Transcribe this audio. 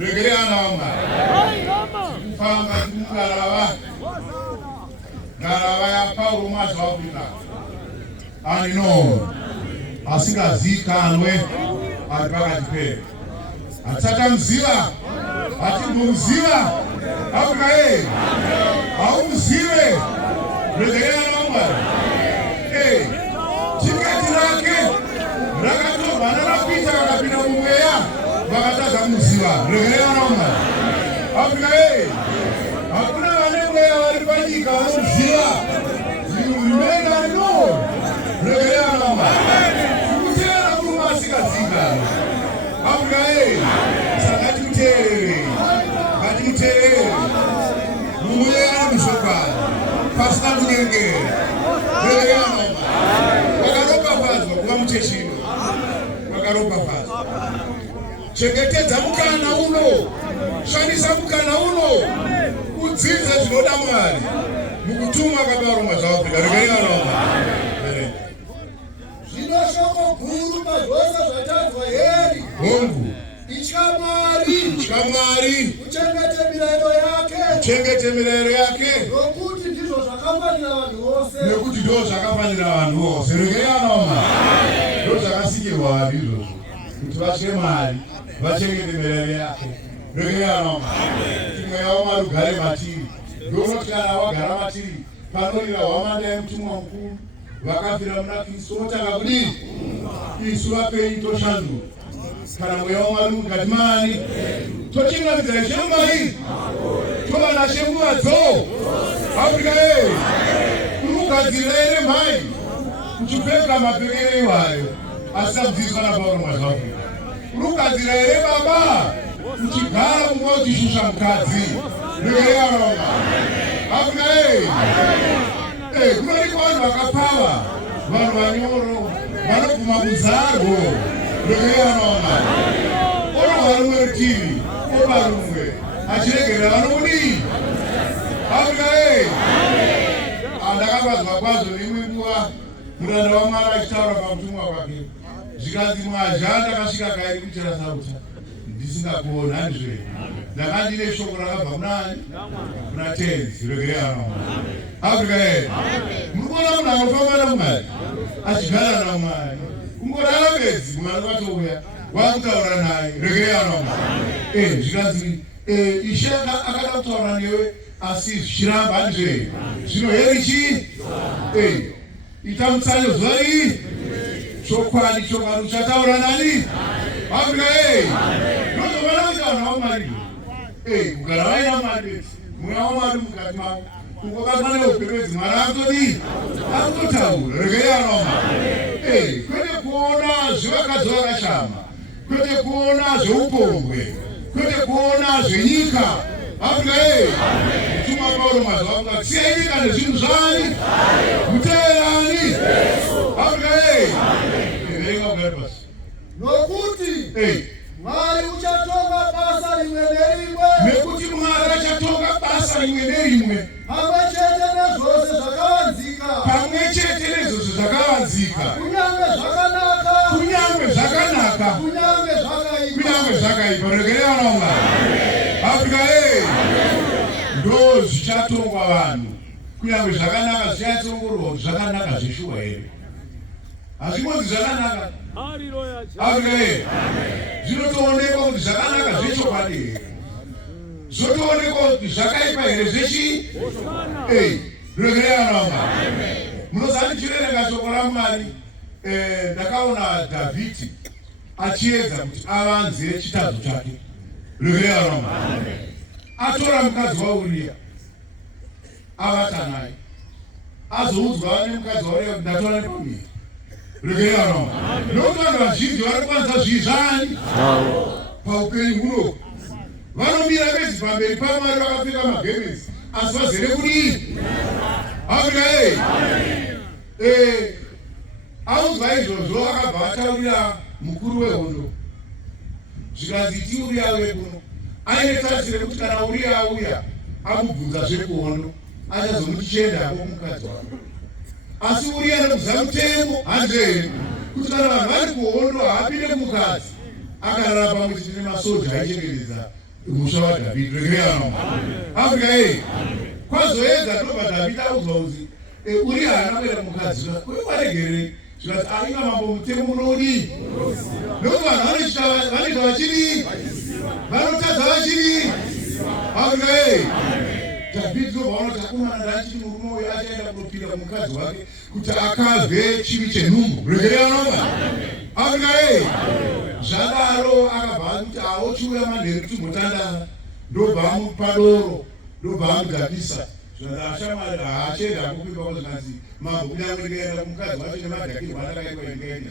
regerana wamwari kufamba ngarava ya Paulo mwazi waAfrica anino asingazikanwe ari pakati pedu atatamuziva atimuziva Africa haumuzive regerana wamwari tiketi rake rakatorwa narapita vakapinda mumweya vakatadza muziva regerana wamwari Africa hakuna vane mweya vari panyika vanoziva zvinhu no regerana wamwari tikutevera murume asingazikana Africa saka ngatimuteerere mumweya nemushokani pasina kunyengera regerana wamwari wakaropafadzwa kuva muteshino wakaropafadzwa chengetedza mukana uno shandisa mukana uno udzidze zvinoda Mwari mukutuma kabaroma zvaAfrica regerana wamwari zvino shoko guru pazvose zvatadzwa heri hongu itya Mwari uchengete mirayiro yake nokuti ndizvo zvakafanira vanhu vose nekuti ndo zvakafanira vanhu vose regerana wamwari ndo zvakasikirwa vanhu izvozvo kuti vatye Mwari vachengete mirayiro yake regerana wamwari kuti mweya waMwari ugare matiri ndonoti kana wagara matiri panorira hwamanda yemutumwa mukuru vakafira muna Kristu votanga kudii isu vapenyu toshandura kana mweya waMwari mukati mani tochingamidza shemwari tova nashenguva dzo Africa kurikugadzirira ere mhai kuchipfeka mapfekere iwayo asina kudzidziswa naPaulo mwazi waAfrica kurikugadzirira ere baba kuchigara kumwa uchishusha mukadzi regerana wamwari Africa kunoniko vanhu vakapava vanhu vanyoro vanobvuma muzarwo regerana wamwari onohwa rumwe rutivi oba rumwe achiregerera vanokudii Africa ndakapadzwa kwazvo neimwe nguva muranda waMwari achitaura pamutumwa kwake zvikanzi mwazha ndakasvika kairi kuchera sauta ndisingakuona handizve ndakandine shoko rakabva kunani kuna tenzi regerana wamwari Africa murikuona munhu anofamba naMwari achigara naMwari kungorara bedzi Mwari vatouya wakutaura naye regerana wamwari zvikanzi Ishe akada kutaura newe asi zvichiramba handizve zvino heri chii ita mutsanyo zuva iri chokwadi chokwadi uchataura nani Africa ndozovana kuita vanhu vaMwari kugara vaina Mwari mweya waMwari mukati mavo kungobatwa neupepedzi Mwari akutodii akutotaura regerana wamwari kwete kuona zvevakadzi vakashama kwete kuona zveupombwe kwete kuona zvenyika Africa mutuma Paulo mwazi waAfrica siyai nyika nezvinhu zvani muteerani Africa verenga kugari pasi nokuti Mwari uchatonga basa rimwe nerimwe nekuti Mwari achatonga basa rimwe nerimwe pamwe chete nezvose zvakavanzika kunyange zvakanaka kunyange zvakaipa regerana wamwari Africa ndo zvichatongwa vanhu kunyange zvakanaka zvichatsongorwa kuti zvakanaka zveshuwa here hazvingonzi zvakanaka Africa zvinotoonekwa kuti zvakanaka zvechokwadi here zvotoonekwa kuti zvakaipa here zvechi regerana wamwari munozati chirerenga shoko raMwari ndakaona Dhavhidhi achiedza kuti avanze chitadzo chake regerana wamwari atora mukadzi waUria avata naye azoudzwa nemukadzi waUria ndatora nepamiri regerana wamwari nokuti vanhu vazhinji vari kwanisa zvizvani paupenyu huno vanomira bedzi pamberi paMwari vakapfeka magemenzi asi vazere kudii Africa audzwa izvozvo akabva ataurira mukuru wehondo zvikanzi ti Uria auye kuno aine tarisi rekuti kana Uria auya amubvunza zvekuhondo achazomuti chiendako mukadzi wake asi Uria nekuziva mutemo handizve kuti kana vanhu vari kuhondo haapinde kumukadzi akarara pamwe chete nemasoja aichengetedza musha wa David regerano Afrika kwazoedza ndoba David auzozi uri hana kwera mukadzi kuyo waregere zvati aina mambo mutemo munodi nokuti vanhu vanoita vachiri vanotadza vachiri Afrika David ndobaona takumana ndachiti murume uyo achaenda kunopinda mukadzi wake kuti akavhe chivi chenhumbu regerano Afrika zvadaro akabva kuti aochiuya manheru kuti mutandara ndobva amupa doro ndobva amudhabisa zvashamari haachenda akupimba kuzvikazi mambo kunyangwe ndikaenda kumukadzi wacho nemadhakirwa andakaitwa ingaine